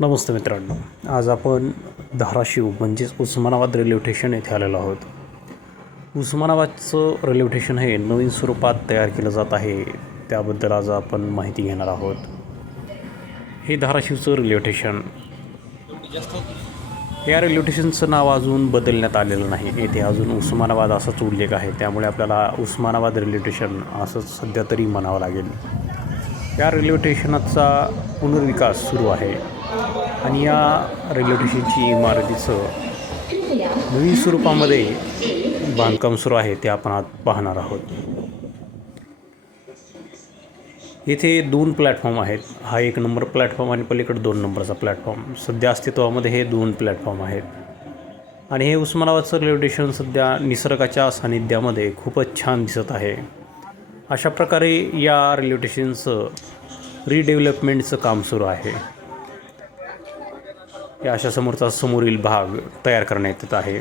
नमस्ते मित्रांनो. आज आपण धाराशिव म्हणजेच उस्मानाबाद रेल्वे स्टेशन येथे आलेलो आहोत. उस्मानाबादचं रेल्वे स्टेशन हे नवीन स्वरूपात तयार केलं जात आहे. त्याबद्दल आज आपण माहिती घेणार आहोत. हे धाराशिवचं रेल्वे स्टेशन. या रेल्वे स्टेशनचं नाव अजून बदलण्यात आलेलं नाही. येथे अजून उस्मानाबाद असाच उल्लेख आहे. त्यामुळे आपल्याला उस्मानाबाद रेल्वे स्टेशन असंच सध्या तरी म्हणावं लागेल. या रेल्वे स्टेशनाचा पुनर्विकास सुरू आहे. आणि या रेल्वे स्टेशनची इमारतीचं नवीन स्वरूपामध्ये बांधकाम सुरू आहे ते आपण आज पाहणार आहोत. येथे दोन प्लॅटफॉर्म आहेत. हा एक नंबर प्लॅटफॉर्म आणि पलीकडे दोन नंबरचा प्लॅटफॉर्म. सध्या अस्तित्वामध्ये हे दोन प्लॅटफॉर्म आहेत. आणि हे उस्मानाबादचं रेल्वे स्टेशन सध्या निसर्गाच्या सानिध्यामध्ये खूपच छान दिसत आहे. अशा प्रकारे या रेल्वे स्टेशनचं रिडेव्हलपमेंटचं काम सुरू आहे. या अशा समोरचा समोरील भाग तयार करण्यात येत आहे.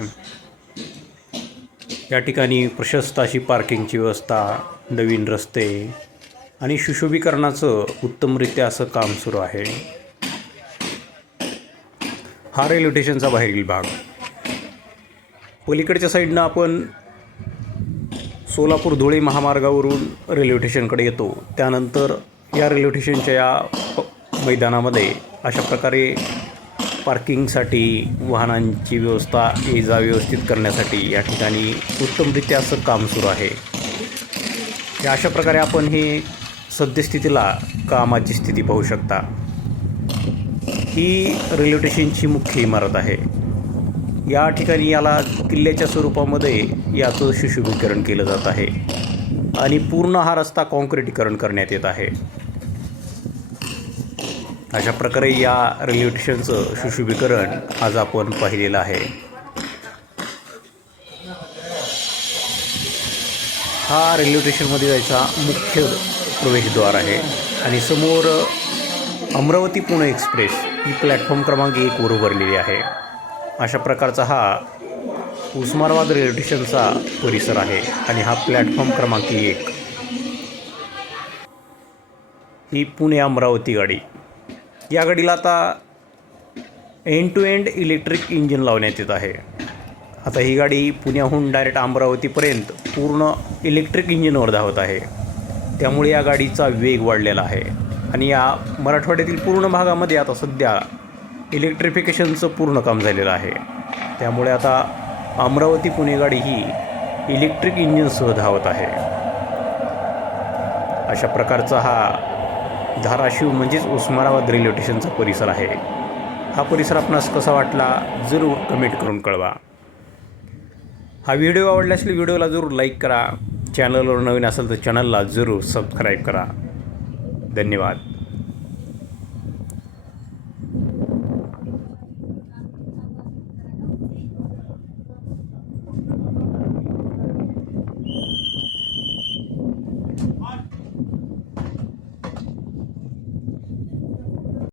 या ठिकाणी प्रशस्त अशी पार्किंगची व्यवस्था नवीन रस्ते आणि सुशोभीकरणाचं उत्तमरित्या असं काम सुरू आहे. हा रेल्वे स्टेशनचा बाहेरील भाग. पलीकडच्या साईडनं आपण सोलापूर धुळे महामार्गावरून रेल्वे स्टेशनकडे येतो. त्यानंतर या रेल्वे स्टेशनच्या या मैदानामध्ये अशा प्रकारे पार्किंगसाठी वाहनांची व्यवस्था ये जा व्यवस्थित करण्यासाठी या ठिकाणी उत्तमरित्या असं काम सुरू आहे. अशा प्रकारे आपण हे सद्यस्थितीला कामाची स्थिती पाहू शकता. ही रेल्वे स्टेशनची मुख्य इमारत आहे. या ठिकाणी याला किल्ल्याच्या स्वरूपामध्ये याचं सुशोभीकरण केलं जात आहे. आणि पूर्ण हा रस्ता कॉन्क्रिटीकरण करण्यात येत आहे. अशा प्रकारे या रेल्वे स्टेशनचं सुशोभीकरण आज आपण पाहिलेलं आहे. हा रेल्वे स्टेशनमध्ये जायचा मुख्य प्रवेशद्वार आहे आणि समोर अमरावती पुणे एक्सप्रेस ही प्लॅटफॉर्म क्रमांक एकवर उभारलेली आहे. अशा प्रकारचा हा उस्मानाबाद रेल्वे स्टेशनचा परिसर आहे आणि हा प्लॅटफॉर्म क्रमांक एक. ही पुणे अमरावती गाडी. या गाडीला आता end to end electric engine लावण्यात येत आहे. आता ही गाडी पुण्याहून डायरेक्ट अमरावतीपर्यंत पूर्ण इलेक्ट्रिक इंजिनवर धावत आहे. त्यामुळे या गाडीचा वेग वाढलेला आहे. आणि या मराठवाड्यातील पूर्ण भागामध्ये आता सध्या इलेक्ट्रिफिकेशनचं पूर्ण काम झालेलं आहे. त्यामुळे आता अमरावती पुणे गाडी ही इलेक्ट्रिक इंजिनसह धावत आहे. अशा प्रकारचा हा धाराशिव म्हणजेच उस्मानाबाद रेल्वे स्टेशनचा परिसर आहे. हा परिसर आपणास कसा वाटला जरूर कमेंट करून कळवा. हा व्हिडिओ आवडला असेल व्हिडिओला जरूर लाईक करा. चॅनलवर नवीन असेल तर चॅनलला जरूर सबस्क्राईब करा. धन्यवाद.